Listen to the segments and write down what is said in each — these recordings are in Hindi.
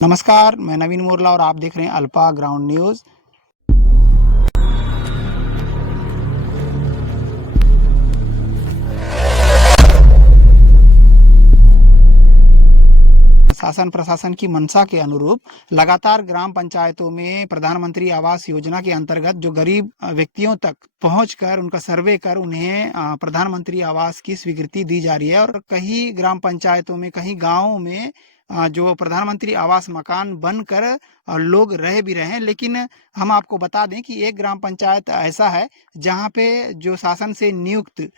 नमस्कार, मैं नवीन मोरला और आप देख रहे हैं अल्पा ग्राउंड न्यूज़। शासन प्रशासन की मंशा के अनुरूप लगातार ग्राम पंचायतों में प्रधानमंत्री आवास योजना के अंतर्गत जो गरीब व्यक्तियों तक पहुंचकर उनका सर्वे कर उन्हें प्रधानमंत्री आवास की स्वीकृति दी जा रही है। और कई ग्राम पंचायतों में, कई गाँवों में जो प्रधानमंत्री आवास मकान बनकर लोग रह भी रहे हैं। लेकिन हम आपको बता दें कि एक ग्राम पंचायत ऐसा है जहां पे जो शासन से नियुक्त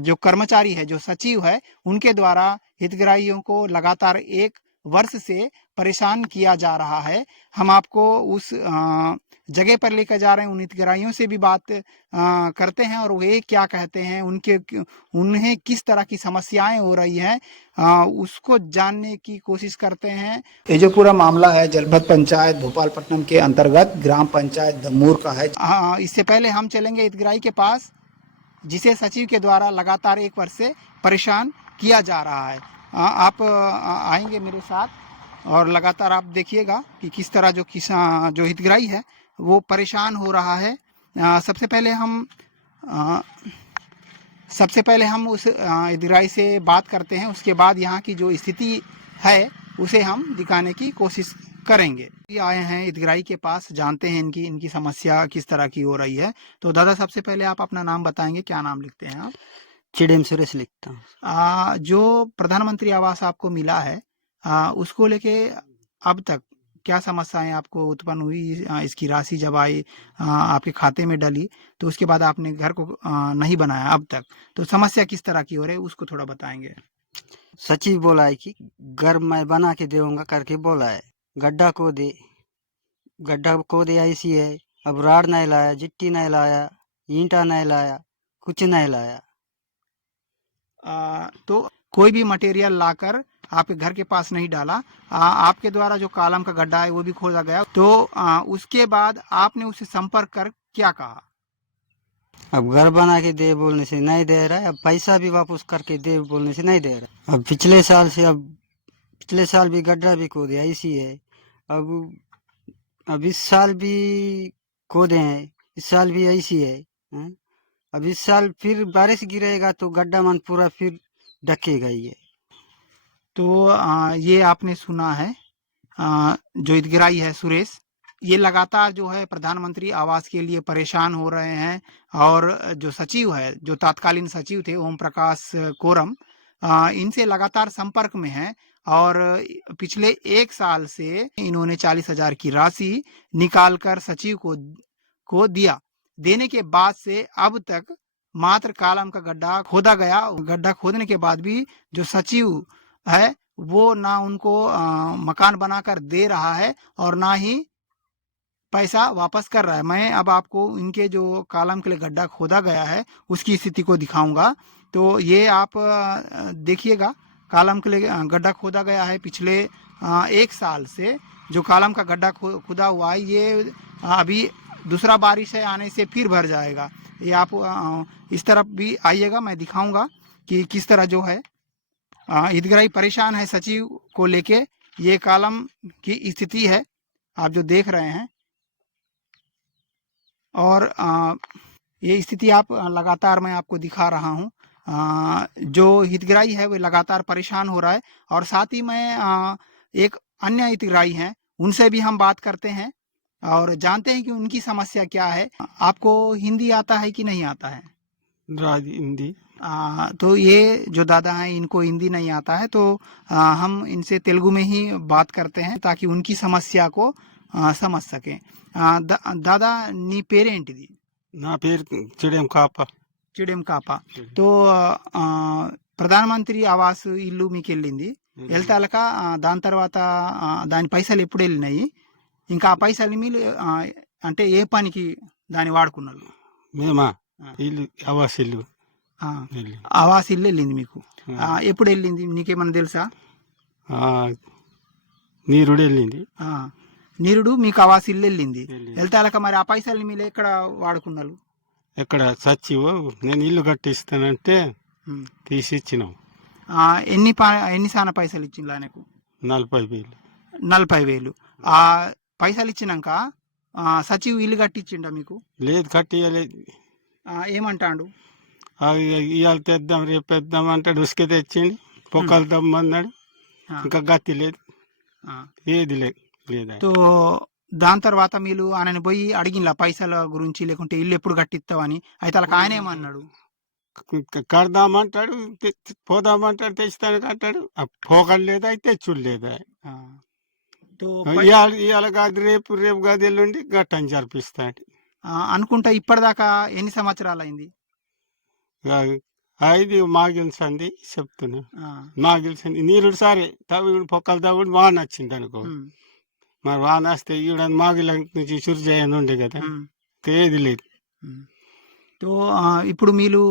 जो कर्मचारी है, जो सचिव है, उनके द्वारा हितग्राहियों को लगातार 1 वर्ष से परेशान किया जा रहा है। हम आपको उस जगह पर लेकर जा रहे हैं, उन हितग्राहियों से भी बात करते हैं और वे क्या कहते हैं, उन्हें किस तरह की समस्याएं हो रही हैं, उसको जानने की कोशिश करते हैं। ये जो पूरा मामला है जनपद पंचायत भोपालपट्टनम के अंतर्गत ग्राम पंचायत दमूर का है। इससे पहले हम चलेंगे हितग्राही के पास, जिसे सचिव के द्वारा लगातार 1 वर्ष से परेशान किया जा रहा है। आप आएंगे मेरे साथ और लगातार आप देखिएगा कि किस तरह जो हितग्राही है वो परेशान हो रहा है। सबसे पहले हम उस हितग्राही से बात करते हैं, उसके बाद यहाँ की जो स्थिति है उसे हम दिखाने की कोशिश करेंगे। ये आए हैं हितग्राही के पास, जानते हैं इनकी समस्या किस तरह की हो रही है। तो दादा, सबसे पहले आप अपना नाम बताएंगे, क्या नाम लिखते हैं आप? चिड़ेम सुरेश लिखता हूँ। जो प्रधानमंत्री आवास आपको मिला है, उसको लेके अब तक क्या समस्याएं आपको उत्पन्न हुई? इसकी राशि जब आई, आपके खाते में डली, तो उसके बाद आपने घर को नहीं बनाया अब तक, तो समस्या किस तरह की हो रही है उसको थोड़ा बताएंगे। सचिव बोला है कि घर मैं बना के दूंगा करके बोला है। गड्ढा को दे ऐसी है। अब राड नहीं लाया, जिट्टी नहीं लाया, ईंटा नहीं लाया, कुछ नहीं लाया। तो कोई भी मटेरियल लाकर आपके घर के पास नहीं डाला। आपके द्वारा जो कॉलम का गड्ढा है वो भी खोदा गया। तो उसके बाद आपने उससे संपर्क कर क्या कहा? अब घर बना के दे बोलने से नहीं दे रहा है, अब पैसा भी वापस करके दे बोलने से नहीं दे रहा है। अब पिछले साल भी गड्ढा भी खोदे ऐसी है। अब इस साल भी खोदे हैं, इस साल भी ऐसी है। अब इस साल फिर बारिश गिरेगा तो गड्ढा मन पूरा फिर ढकेगा ही है। तो ये आपने सुना है, जो हितग्राही है सुरेश, ये लगातार जो है प्रधानमंत्री आवास के लिए परेशान हो रहे हैं। और जो सचिव है, जो तत्कालीन सचिव थे ओम प्रकाश कोरम, इनसे लगातार संपर्क में हैं। और पिछले 1 साल से इन्होंने 40,000 की राशि निकालकर सचिव को दिया। देने के बाद से अब तक मात्र कॉलम का गड्ढा खोदा गया। गड्ढा खोदने के बाद भी जो सचिव है वो ना उनको मकान बनाकर दे रहा है और ना ही पैसा वापस कर रहा है। मैं अब आपको इनके जो कॉलम के लिए गड्ढा खोदा गया है उसकी स्थिति को दिखाऊंगा। तो ये आप देखिएगा, कॉलम के लिए गड्ढा खोदा गया है। पिछले 1 साल से जो कॉलम का गड्ढा खुदा हुआ है, ये अभी दूसरा बारिश है आने से फिर भर जाएगा। ये आप इस तरफ भी आइएगा, मैं दिखाऊंगा कि किस तरह जो है हितग्राही परेशान है सचिव को लेके। ये कॉलम की स्थिति है, आप जो देख रहे हैं। और ये स्थिति आप लगातार मैं आपको दिखा रहा हूँ। जो हितग्राही है वो लगातार परेशान हो रहा है। और साथ ही मैं एक अन्य हितग्राही हैं, उनसे भी हम बात करते हैं और जानते हैं कि उनकी समस्या क्या है। आपको हिंदी आता है कि नहीं आता है? हिंदी। तो ये जो दादा हैं, इनको हिंदी नहीं आता है, तो हम इनसे तेलुगु में ही बात करते हैं ताकि उनकी समस्या को समझ सकें। दादा नी पेरेंटिदी? నా పేరు చిడెం కాప. చిడెం కాప. तो ప్రధానమంత్రి ఆవాస్ ఇల్లు మీకు వెళ్ళింది, వెళ్తాలక దాని తర్వాత దాని పైసలు ఎప్పుడు వెళ్ళినాయి, ఇంకా ఆ పైసలు మీరు అంటే ఏ పనికి దాన్ని వాడుకున్నారు? మేమా ఇల్లు ఆవాస్ ఇల్లు ఆవాస్ ఇల్లు వెళ్ళింది మీకు. ఎప్పుడు వెళ్ళింది నీకేమన్నా తెలుసా? నీరుడు వెళ్ళింది. నీరుడు మీకు ఆవాస్ ఇల్లు వెళ్ళింది, వెళ్తాలక మరి ఆ పైసల్ని మీరు ఎక్కడ వాడుకున్నారు? ఎక్కడ సచివ్ నేను ఇల్లు కట్టిస్తానంటే తీసి ఇచ్చినాం. ఎన్ని సాన పైసలు ఇచ్చిండ్రు ఆయనకు? 40,000. 40,000 ఆ పైసలు ఇచ్చినాక సచివ్ ఇల్లు కట్టించిండా మీకు? లేదు కట్టియలేదు. ఏమంటాడు? అవి ఇవాళ తెద్దాం రేపు తెద్దాం అంటాడు. ఉసుక తెచ్చిండి పొక్కలు దమ్మన్నాడు. ఇంకా గతి లేదు, ఏది లేదు లేదా. తో దాని తర్వాత మీరు ఆయనని పోయి అడిగిన పైసల గురించి, లేకుంటే ఇల్లు ఎప్పుడు కట్టిస్తావని? అయితే వాళ్ళకి ఆయన ఏమన్నాడు? కడదామంటాడు, పోదామంటాడు, తెచ్చుతాను అంటాడు. పోకలు లేదా, అయితే తెచ్చుడు లేదా. తో ఇవాళ కాదు రేపు, రేపు కాదు ఎల్లుండి గట్టని జరిపిస్తాడు అనుకుంటా. ఇప్పటిదాకా ఎన్ని సంవత్సరాలు అయింది? ఇది మాగిల్సంది చెప్తున్నా. మాగిల్సంది నీరుడు సరే తవ్వుడు పొక్కలు తవ్వుడు బాగా నచ్చింది అనుకో. మరి బాగా నస్తే ఈడ మాగిల నుంచి చురు చేయని ఉండే కదా, ఏది లేదు. తో ఇప్పుడు మీరు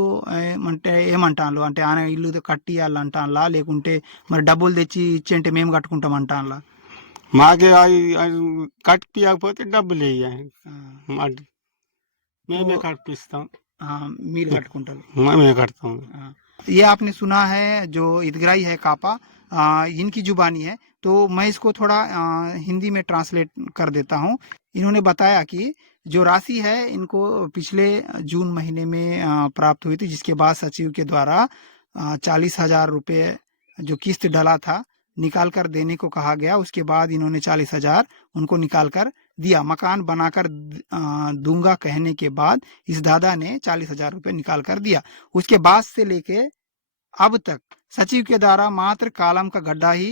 అంటే ఏమంటాను? అంటే ఆయన ఇల్లు కట్టియాలంటానులా, లేకుంటే మరి డబ్బులు తెచ్చి ఇచ్చేంటే మేము కట్టుకుంటాం అంటానులా? మాకే కట్టిపోతే డబ్బులు వేయాలి, మేమే కట్టిస్తాం. మీరు కట్టుకుంటారు, మేమే కడతాం. ये आपने सुना है जो ईदगाई है कापा, इनकी जुबानी है, तो मैं इसको थोड़ा हिंदी में ट्रांसलेट कर देता हूँ। इन्होंने बताया कि जो राशि है इनको पिछले जून महीने में प्राप्त हुई थी, जिसके बाद सचिव के द्वारा 40,000 रुपये जो किस्त डला था निकाल कर देने को कहा गया। उसके बाद इन्होंने 40,000 उनको निकाल कर दिया। मकान बनाकर दूंगा कहने के बाद इस दादा ने 40,000 रुपये निकाल कर दिया। उसके बाद से लेके अब तक सचिव के द्वारा मात्र कालम का गड्ढा ही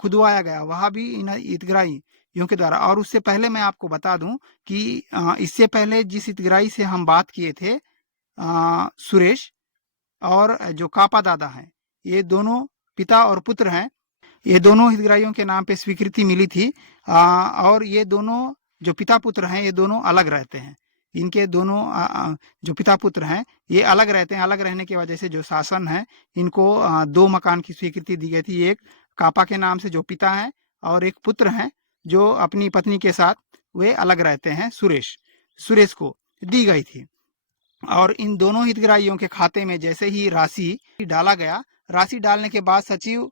खुदवाया गया, वह भी इन हितग्राहियों के द्वारा। और उससे पहले मैं आपको बता दूं कि इससे पहले जिस हितग्राही से हम बात किए थे, सुरेश और जो कापा दादा हैं, ये दोनों पिता और पुत्र हैं। ये दोनों हितग्राहियों के नाम पे स्वीकृति मिली थी, और ये दोनों जो पिता पुत्र हैं ये दोनों अलग रहते हैं। इनके दोनों जो पिता पुत्र हैं ये अलग रहते हैं। अलग रहने की वजह से जो शासन है इनको 2 मकान की स्वीकृति दी गई थी। एक कापा के नाम से जो पिता हैं, और एक पुत्र हैं जो अपनी पत्नी के साथ वे अलग रहते हैं, सुरेश को दी गई थी। और इन दोनों हितग्राहियों के खाते में जैसे ही राशि डाला गया, राशि डालने के बाद सचिव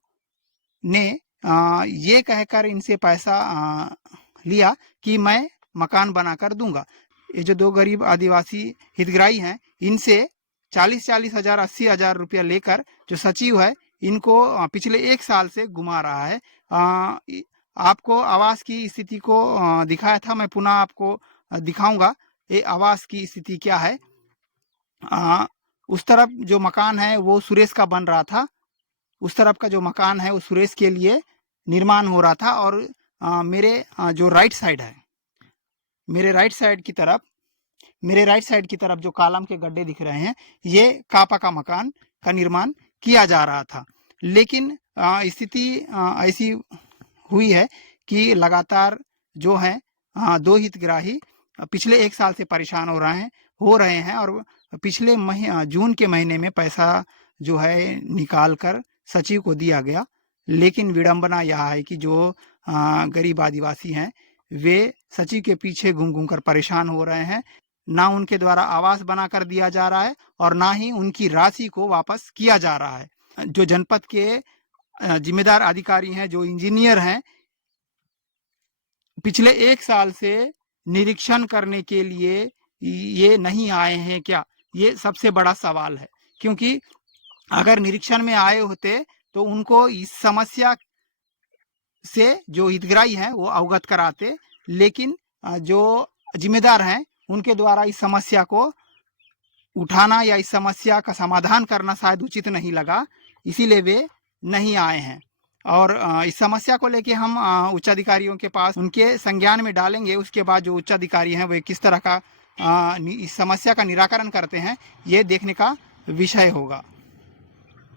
ने ये कहकर इनसे पैसा लिया कि मैं मकान बनाकर दूंगा। ये जो 2 गरीब आदिवासी हितग्राही हैं इनसे 40,000 80,000 रुपया लेकर जो सचिव है इनको पिछले 1 साल से घुमा रहा है। आपको आवास की स्थिति को दिखाया था, मैं पुनः आपको दिखाऊंगा ये आवास की स्थिति क्या है। उस तरफ जो मकान है वो सुरेश का बन रहा था, उस तरफ का जो मकान है वो सुरेश के लिए निर्माण हो रहा था। और मेरे जो राइट साइड है, मेरे राइट साइड की तरफ जो कालम के गड्ढे दिख रहे हैं, ये कापा का मकान का निर्माण किया जा रहा था। लेकिन स्थिति ऐसी हुई है कि लगातार जो है 2 हितग्राही पिछले 1 साल से परेशान हो रहे हैं। और पिछले जून के महीने में पैसा जो है निकाल कर सचिव को दिया गया। लेकिन विडंबना यह है कि जो गरीब आदिवासी हैं वे सचिव के पीछे घूम घूम कर परेशान हो रहे हैं। ना उनके द्वारा आवास बनाकर दिया जा रहा है और ना ही उनकी राशि को वापस किया जा रहा है। जो जनपद के जिम्मेदार अधिकारी हैं, जो इंजीनियर हैं, पिछले 1 साल से निरीक्षण करने के लिए ये नहीं आए हैं क्या? ये सबसे बड़ा सवाल है। क्योंकि अगर निरीक्षण में आए होते तो उनको इस समस्या से जो हितग्राही हैं वो अवगत कराते। लेकिन जो जिम्मेदार हैं उनके द्वारा इस समस्या को उठाना या इस समस्या का समाधान करना शायद उचित नहीं लगा, इसीलिए वे नहीं आए हैं। और इस समस्या को लेके हम उच्चाधिकारियों के पास उनके संज्ञान में डालेंगे। उसके बाद जो उच्चाधिकारी हैं वे किस तरह का इस समस्या का निराकरण करते हैं ये देखने का विषय होगा।